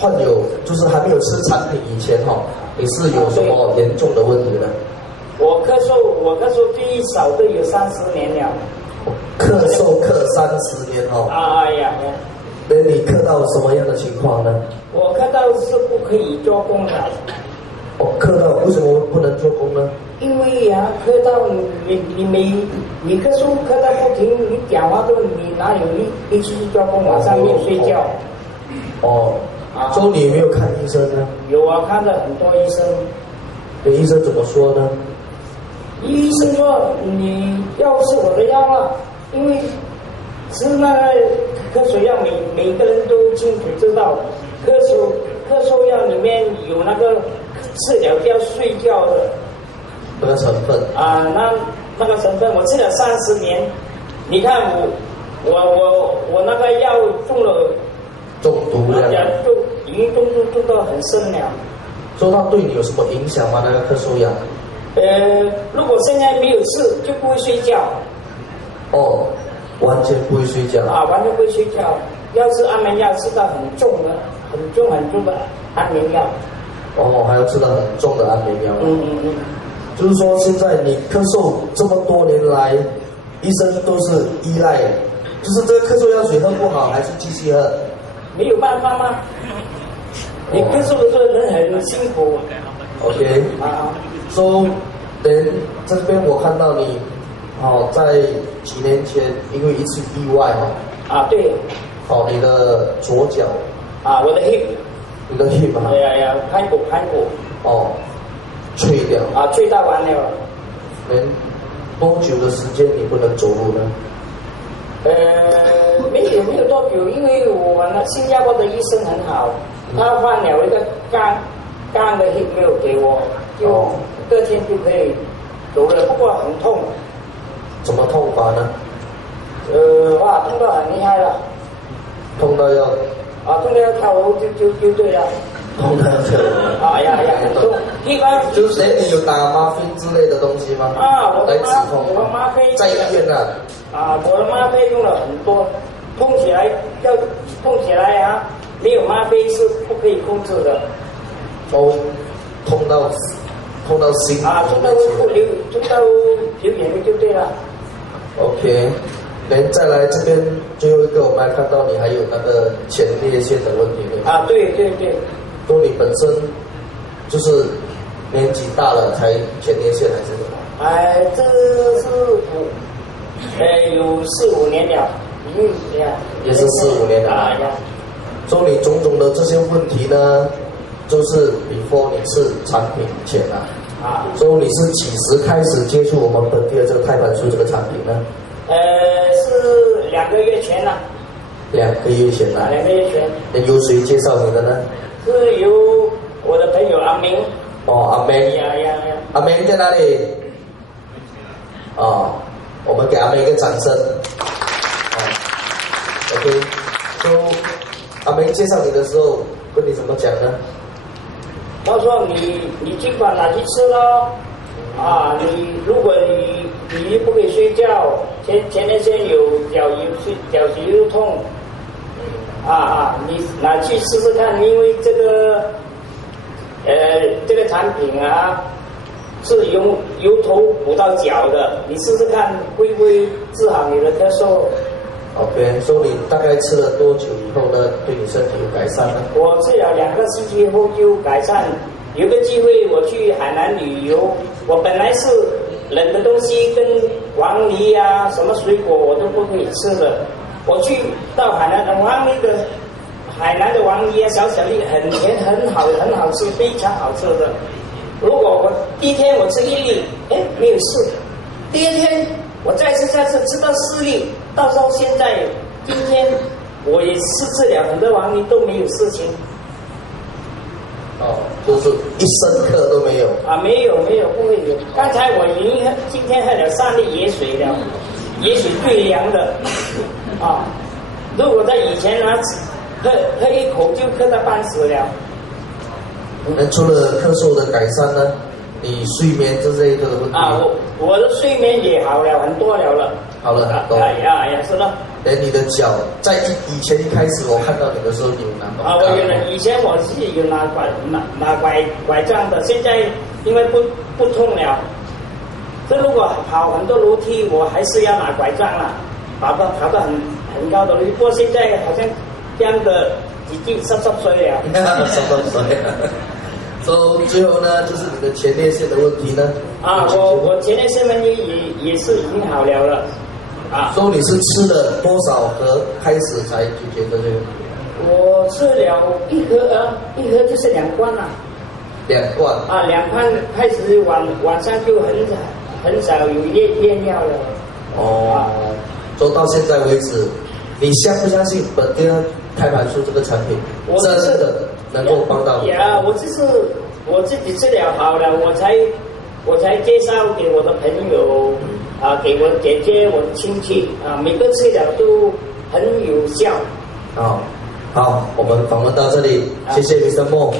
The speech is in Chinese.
患有就是还没有吃产品以前哈，你是有什么严重的问题呢？我咳嗽最少都有30年了。咳嗽咳30年哦。哎呀。那你咳到什么样的情况呢？我咳到是不可以做工的。哦，咳到为什么不能做工呢？因为啊，咳到你咳嗽咳到不停，你讲话都你哪有力气去做工？晚上没有睡觉。哦。所以你有没有看医生呢？有啊，看了很多医生。那医生怎么说呢？医生说你药是我的药了，因为吃那个咳嗽药，每个人都清楚知道，咳嗽药里面有那个治疗叫睡觉的那个成分啊，那个成分我吃了30年，你看我那个药中毒了，已经中到很深了。说它对你有什么影响吗？那个咳嗽药？如果现在没有吃，就不会睡觉。哦，完全不会睡觉啊，完全不会睡觉。要吃安眠药，吃到很重的安眠药。哦，还要吃到很重的安眠药。就是说，现在你咳嗽这么多年来，医生都是依赖，就是这个咳嗽药水喝不好，还是继续喝？没有办法吗？你咳嗽的时候人很辛苦。OK。So， 这边我看到你，在几年前因为一次意外对。你的左脚。我的 hip。你的 hip 呀，髋骨。脆掉。脆到完了。多久的时间你不能走路呢？没有多久，因为我新加坡的医生很好，他换了一个钢的 hip 没有给我，就隔天就可以走了，不过很痛。怎么痛法呢？痛到很厉害了。痛到要跳楼就对了。痛到要跳楼。很痛。一般就是你有打吗啡之类的东西吗？我来止痛。我的吗啡在医院呢。我的吗啡用了很多，痛起来没有吗啡是不可以控制的。痛到心。痛到流眼泪就对了。OK。再来这边最后一个，我们还看到你还有那个前列腺的问题。对。说你本身就是年纪大了才前列腺还是什么？这是有4-5年了，也是4-5年了。说你种种的这些问题呢，就是 before 你吃产品前说你是几时开始接触我们本地的这个胎盘素这个产品呢？是2个月前了。2个月前了。2个月前。那由谁介绍你的呢？是由我的朋友阿明。阿明。阿明在哪里？我们给阿明一个掌声。OK。阿明介绍你的时候跟你怎么讲呢？他说你尽管拿去吃咯。如果你不可以睡觉，前列腺有脚趾又痛，你拿去试试看，因为这个产品是由头补到脚的，你试试看会不会治好你的咳嗽。OK， 所以你大概吃了多久以后呢，对你身体有改善呢？我吃了2个星期后就改善。有个机会我去海南旅游，我本来是冷的东西跟黄梨什么水果我都不可以吃的。我去到海南的海南的黄梨小小粒，很甜，很好吃，非常好吃的。如果我第一天我吃1粒，没有事。第二天我再吃，吃到4粒，到时候今天我也试治了很多黄梨都没有事情。就是一升课都没有。没有，不会有。刚才我今天喝了3粒野水了，野水最凉的。如果在以前喝一口就喝到半死了。那除了咳嗽的改善呢，你睡眠之类的问题？我的睡眠也好了很多了。好了很多。是的。连你的脚在以前一开始我看到你的时候，你有拿拐杖？我原来以前我是有拿拐杖的，现在因为不痛了。这如果跑很多楼梯，我还是要拿拐杖啦，跑到很高的楼梯。不过现在好像这样的已经30岁了。30岁。所以最后呢，就是你的前列腺的问题呢？我前列腺问题也是已经好了。所以你是吃了多少盒开始才解决的这个？我吃了一盒就是2罐了。2罐。2罐开始晚上就很少有夜尿了。所以到现在为止，你相不相信本地胎盘素这个产品真的能够帮到你？我自己治疗好了，我才介绍给我的朋友，给我的姐姐、我的亲戚，每个治疗都很有效。好，我们访问到这里，谢谢Mr. Mo。